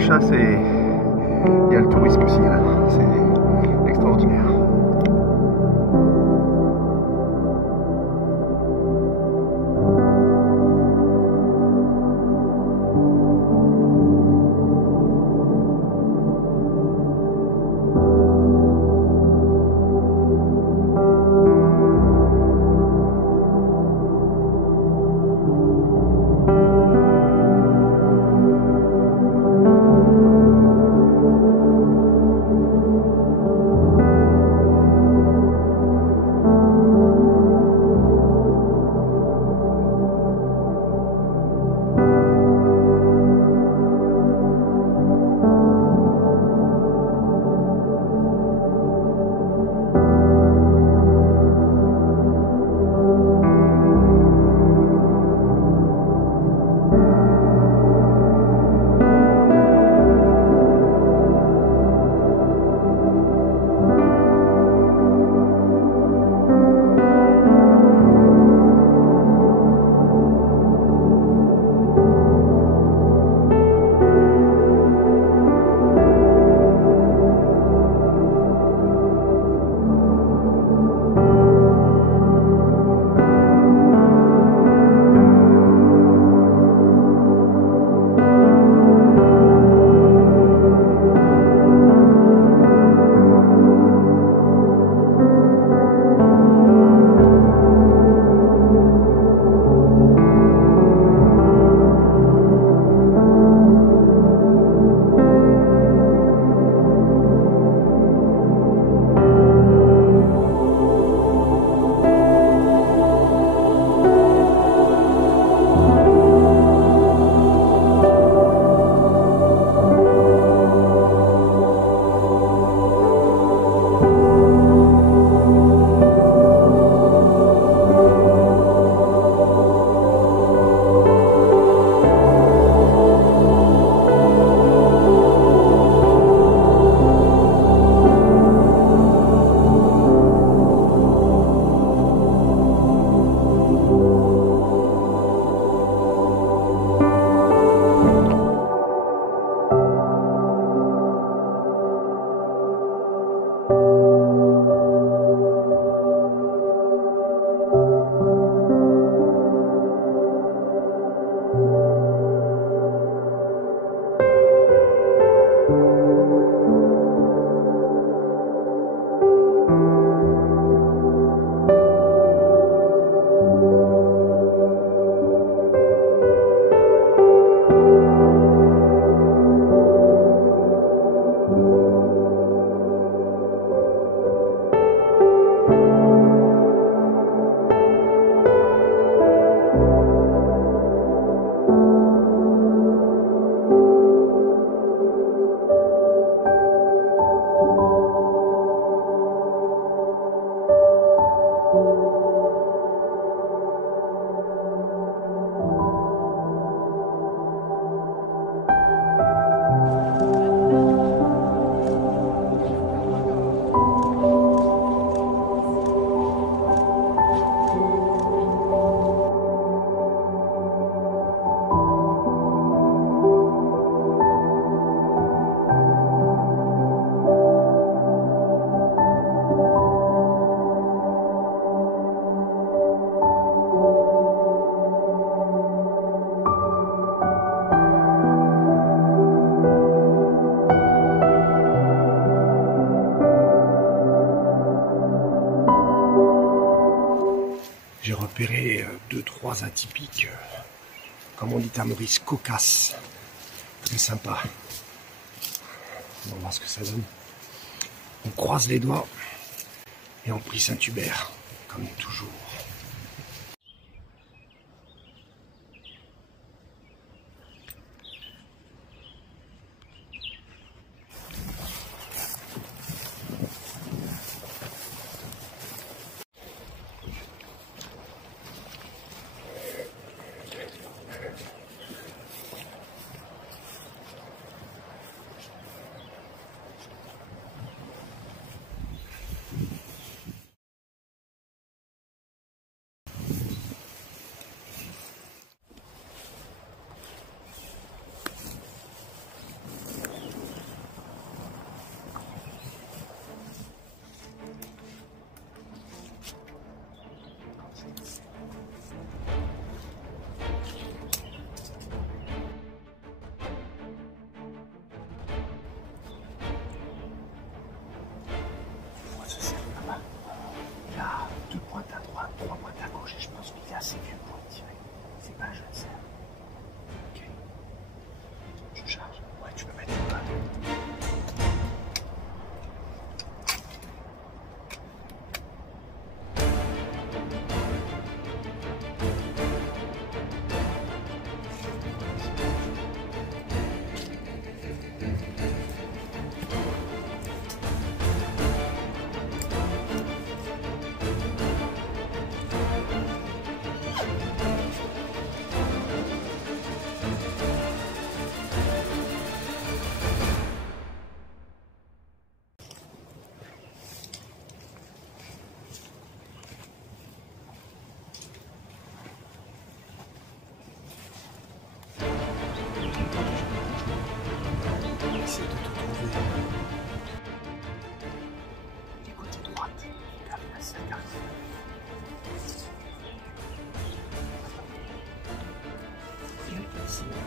chasse et il y a le tourisme aussi là. C'est extraordinaire. J'ai repéré deux, trois atypiques, comme on dit à Maurice, cocasses. Très sympa. On va voir ce que ça donne. On croise les doigts et on prie Saint-Hubert, comme toujours.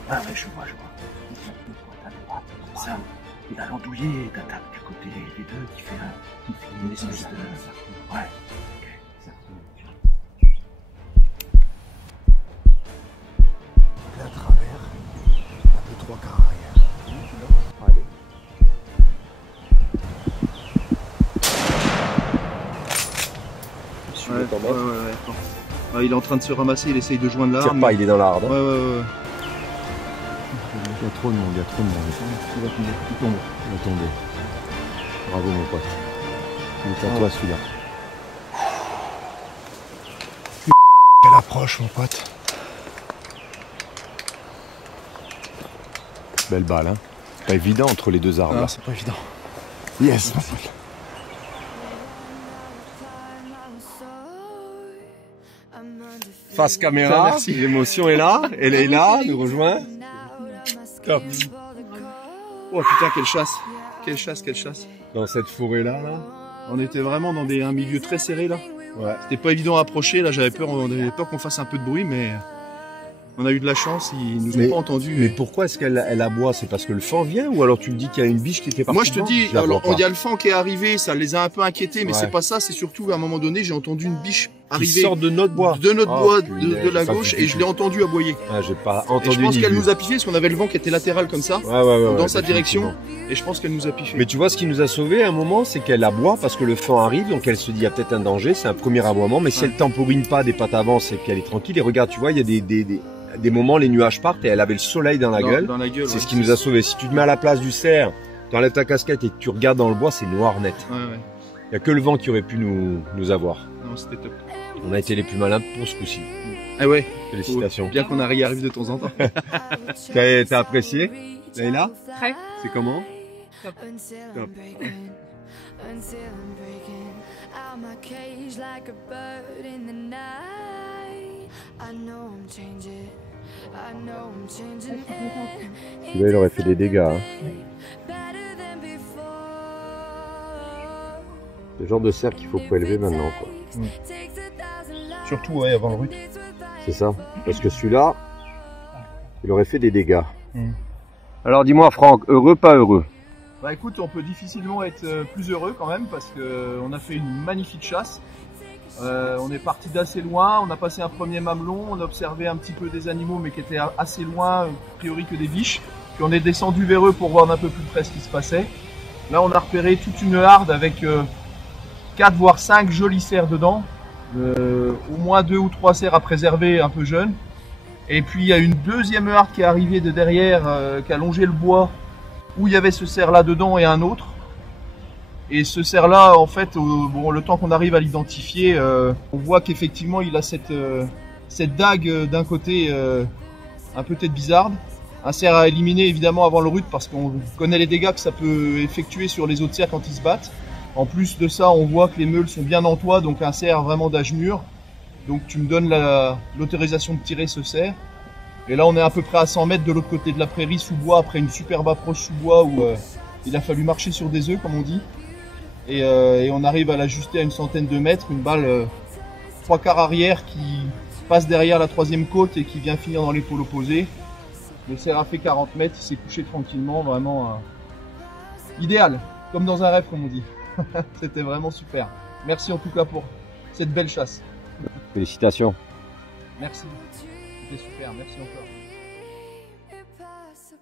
Ah ouais, je vois. Ça, il a l'andouillé d'attaque du côté des deux qui fait une espèce de... Ouais. À travers, un peu trois quarts arrière. Allez. Ouais. Il est en train de se ramasser, il essaye de joindre l'arbre. Tire pas, il est dans l'arbre. Ouais. Il y a trop de monde, Il va tomber. Il va tomber. Bravo mon pote. Il est à toi celui-là. Quelle approche mon pote. Belle balle, hein. Pas évident entre les deux arbres. Ah, Là. c'est pas évident. Yes mon pote. Face caméra, Merci. l'émotion est là, elle est là, nous rejoint. Top. Oh putain, quelle chasse. Dans cette forêt là. On était vraiment dans un milieu très serré là. Ouais. C'était pas évident à approcher, là on avait peur qu'on fasse un peu de bruit, mais on a eu de la chance, ils nous ont pas entendus. Mais pourquoi est-ce qu'elle aboie? C'est parce que le fan vient ou alors tu me dis qu'il y a une biche qui était partie? Moi je te devant? dis, la vois alors il pas. y a le fan qui est arrivé, ça les a un peu inquiétés, mais Ouais. c'est pas ça, c'est surtout à un moment donné j'ai entendu une biche Qui arriver sort de notre bois. de notre Oh, bois punaise, de la ça gauche fait et je l'ai entendu aboyer. Ah, j'ai pas Et entendu. je pense ni qu'elle vu. nous a piffé parce qu'on avait le vent qui était latéral comme ça, Ouais, dans sa effectivement. direction, et je pense qu'elle nous a piffé. Mais tu vois, ce qui nous a sauvés à un moment, c'est qu'elle aboie parce que le fan arrive, donc elle se dit il y a peut-être un danger, c'est un premier aboiement, mais si elle temporine pas des pattes avant, c'est qu'elle est tranquille. Et regarde, tu vois, il y a des moments, les nuages partent et elle avait le soleil dans la gueule. Dans la gueule, C'est ouais. ce qui nous a sauvés. Si tu te mets à la place du cerf, tu enlèves ta casquette et que tu regardes dans le bois, c'est noir net. Ouais. Il y a que le vent qui aurait pu nous avoir. Non, c'était top. On a été les plus malins pour ce coup-ci. Ah ouais, Félicitations. bien qu'on y arrive de temps en temps. T'as apprécié, Leïla? Très. C'est comment? Top. Top. Là, il aurait fait des dégâts. Hein. Le genre de cerf qu'il faut prélever maintenant, quoi. Surtout avant le rut. C'est ça. Parce que celui-là, il aurait fait des dégâts. Mm. Alors dis-moi Franck, heureux, pas heureux? Bah écoute, on peut difficilement être plus heureux quand même parce qu'on a fait une magnifique chasse. On est parti d'assez loin, on a passé un premier mamelon, on a observé un petit peu des animaux mais qui étaient assez loin, a priori que des biches. Puis on est descendu vers eux pour voir d'un peu plus près ce qui se passait. Là on a repéré toute une harde avec 4 voire 5 jolis cerfs dedans. Au moins 2 ou 3 cerfs à préserver un peu jeunes. Et puis il y a une deuxième harde qui est arrivée de derrière, qui a longé le bois où il y avait ce cerf là dedans et un autre. Et ce cerf là, en fait, bon, le temps qu'on arrive à l'identifier, on voit qu'effectivement il a cette dague d'un côté un peu tête bizarre. Un cerf à éliminer évidemment avant le rut parce qu'on connaît les dégâts que ça peut effectuer sur les autres cerfs quand ils se battent. En plus de ça, on voit que les meules sont bien en toit, donc un cerf vraiment d'âge mûr. Donc tu me donnes l'autorisation de tirer ce cerf. Et là on est à peu près à 100 mètres de l'autre côté de la prairie sous bois, après une superbe approche sous bois où il a fallu marcher sur des œufs comme on dit. Et on arrive à l'ajuster à une centaine de mètres, une balle 3 quarts arrière qui passe derrière la troisième côte et qui vient finir dans l'épaule opposée. Le cerf a fait 40 mètres, il s'est couché tranquillement, vraiment idéal, comme dans un rêve comme on dit. C'était vraiment super. Merci en tout cas pour cette belle chasse. Félicitations. Merci. C'était super, merci encore. Impossible.